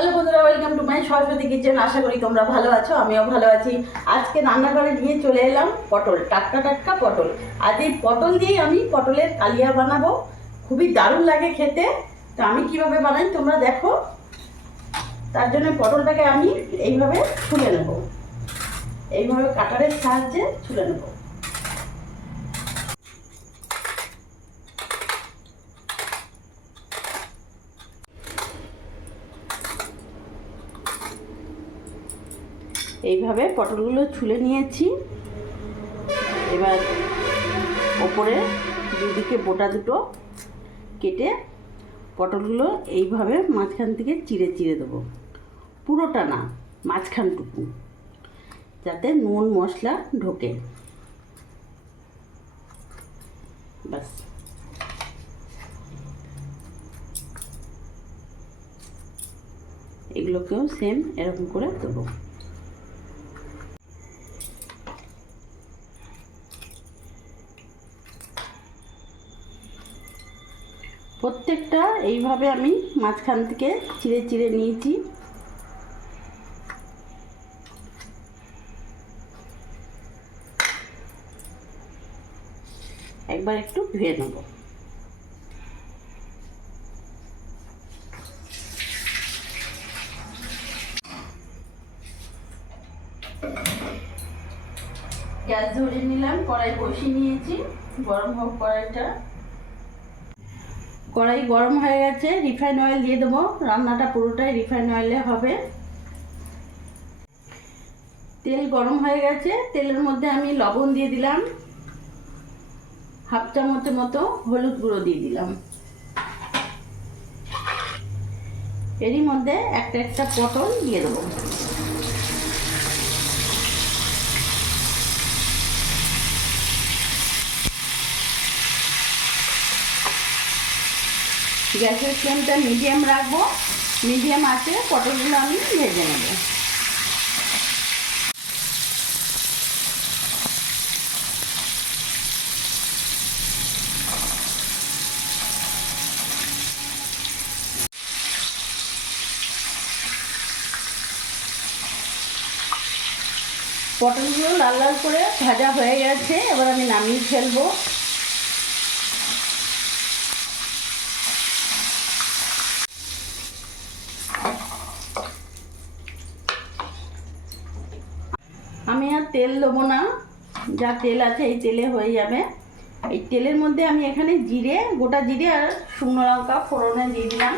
Hello বন্ধুরা, welcome to my Saraswati kitchen. আশা করি তোমরা ভালো আছো, আমিও ভালো আছি। আজকে রান্নাঘরে নিয়ে চলে এলাম পটল, টাটকা টাটকা পটল। আজ এই পটল দিয়েই আমি পটলের কালিয়া বানাবো। খুবই দারুণ লাগে খেতে। তো আমি কিভাবে বানাই তোমরা দেখো। তার জন্য পটলটাকে আমি এইভাবে ছুলে নেব, এইভাবে কাটারের সাহায্যে ছুলে নেব। এইভাবে পটলগুলো ছুলে নিয়েছি। এবার ওপরে দুদিকে বোটা দুটো কেটে পটলগুলো এইভাবে মাঝখান থেকে চিড়ে চিড়ে দেবো, পুরোটা না, মাঝখানটুকু, যাতে নুন মশলা ঢোকে। ব্যাস, এগুলোকেও সেম এরকম করে দেবো। প্রত্যেকটা এইভাবে আমি মাঝখান থেকে চিড়ে চিড়ে নিয়েছি। একবার একটু ধুয়ে নেব। গ্যাস ধরে নিলাম, কড়াই বসিয়ে নিয়েছি, গরম হোক কড়াইটা। কড়াই গরম হয়ে গেছে, রিফাইন অয়েল দিয়ে দেবো। রান্নাটা পুরোটাই রিফাইন অয়েলে হবে। তেল গরম হয়ে গেছে, তেলের মধ্যে আমি লবণ দিয়ে দিলাম, হাফ চামচের মতো হলুদ গুঁড়ো দিয়ে দিলাম। এরই মধ্যে একটা একটা পটল দিয়ে দেবো। গ্যাসের ফ্লেমটা মিডিয়াম রাখবো। মিডিয়াম আছে পটলগুলো আমি ভেজে নেব। পটলগুলো লাল লাল করে ভাজা হয়ে গেছে, এবার আমি নামিয়ে ফেলবো। আমি আর তেল দেবো না, যা তেল আছে এই তেলে হয়ে যাবে। এই তেলের মধ্যে আমি এখানে জিরে, গোটা জিরে আর শুকনো লঙ্কা ফোড়নে দিয়ে দিলাম।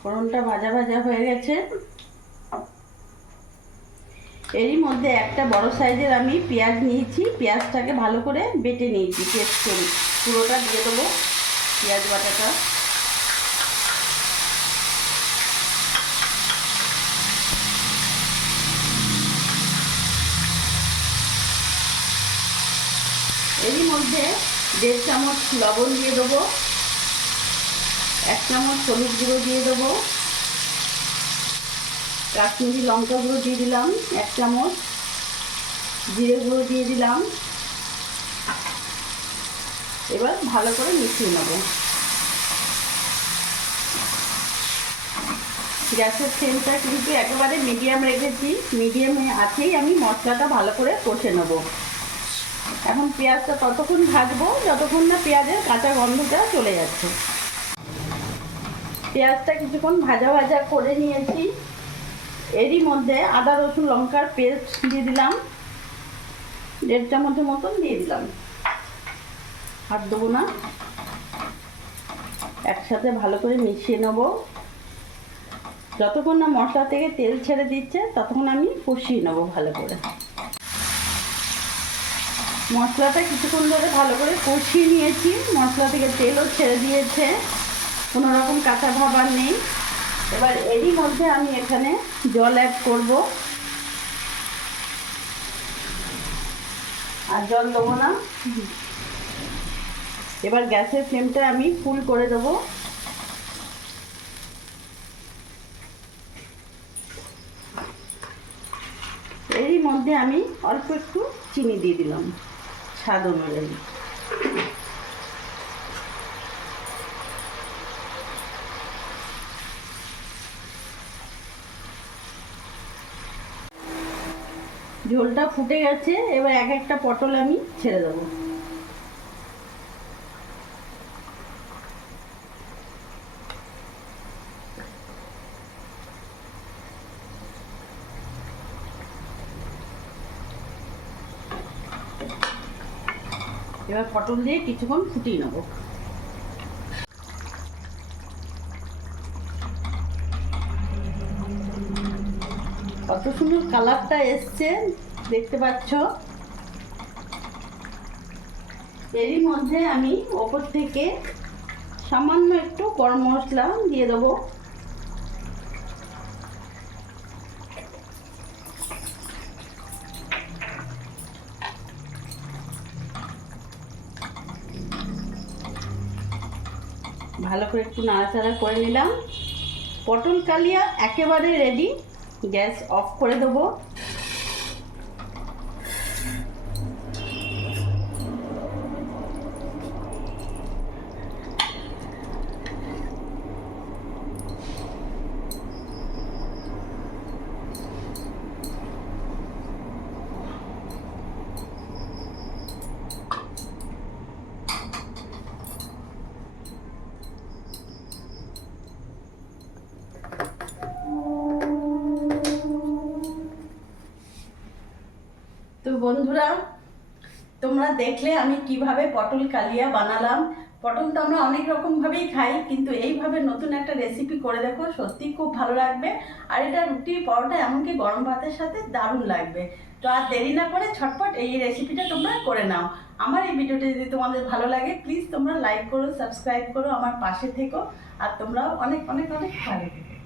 ফোড়নটা ভাজা ভাজা হয়ে গেছে। এরই মধ্যে একটা বড় সাইজের আমি পেঁয়াজ নিয়েছি, পেঁয়াজটাকে ভালো করে বেটে নিয়েছি, পেস্ট করে পুরোটা দিয়ে দেবো পেঁয়াজ বাটাটা। এরই মধ্যে 1.5 চামচ লবণ দিয়ে দেবো, 1 চামচ হলুদ গুঁড়ো দিয়ে দেবো, কাশ্মীরি লঙ্কা গুঁড়ো দিয়ে দিলাম 1 চামচ, জিরে গুঁড়ো দিয়ে দিলাম। এবার ভালো করে মিশিয়ে নেব। গ্যাসের ফ্লেমটা কিন্তু একেবারে মিডিয়াম রেখেছি, মিডিয়ামে আছেই আমি মশলাটা ভালো করে কষে নেব। এখন পেঁয়াজটা ততক্ষণ ভাজবো যতক্ষণ না পেঁয়াজের কাঁচা গন্ধটা চলে যাচ্ছে। পেঁয়াজটা কিছুক্ষণ ভাজা ভাজা করে নিয়েছি। এরই মধ্যে আদা রসুন লঙ্কার পেস্ট দিয়ে দিলাম, 1.5 চামচের মতন দিয়ে দিলাম। আর দেবো না, একসাথে ভালো করে মিশিয়ে নেব। যতক্ষণ না মশলা থেকে তেল ছেড়ে দিচ্ছে ততক্ষণ আমি কষিয়ে নেব ভালো করে। মশলাটা কিছুক্ষণ ধরে ভালো করে কষিয়ে নিয়েছি, মশলা থেকে তেলও ছেড়ে দিয়েছে, কোনো রকম কাঁচা ভাব আর নেই। এবার এরই মধ্যে আমি এখানে জল অ্যাড করব, আর জল দেবো না। এবার গ্যাসের ফ্লেমটা আমি ফুল করে দেবো। এরই মধ্যে আমি অল্প একটু চিনি দিয়ে দিলাম স্বাদ অনুযায়ী। ঝোলটা ফুটে গেছে, এবার এক একটা পটল আমি ছেড়ে দেবো। এবার পটল দিয়ে কিছুক্ষণ ফুটিয়ে নেবো। কত সুন্দর কালারটা এসছে দেখতে পাচ্ছ। এরই মধ্যে আমি ওপর থেকে সামান্য একটু গরম মশলা দিয়ে দেবো। ভালো করে একটু নাড়াচাড়া করে নিলাম। পটল কালিয়া একেবারে রেডি। গ্যাস অফ করে দেবো। তো বন্ধুরা, তোমরা দেখলে আমি কিভাবে পটল কালিয়া বানালাম। পটল তো আমরা অনেক রকমভাবেই খাই, কিন্তু এইভাবে নতুন একটা রেসিপি করে দেখো, সত্যি খুব ভালো লাগবে। আর এটা রুটি, পরোটা, এমনকি গরম ভাতের সাথে দারুণ লাগবে। তো আর দেরি না করে ঝটপট এই রেসিপিটা তোমরা করে নাও। আমার এই ভিডিওটা যদি তোমাদের ভালো লাগে, প্লিজ তোমরা লাইক করো, সাবস্ক্রাইব করো, আমার পাশে থেকো। আর তোমরাও অনেক অনেক অনেক ভালো থেকো।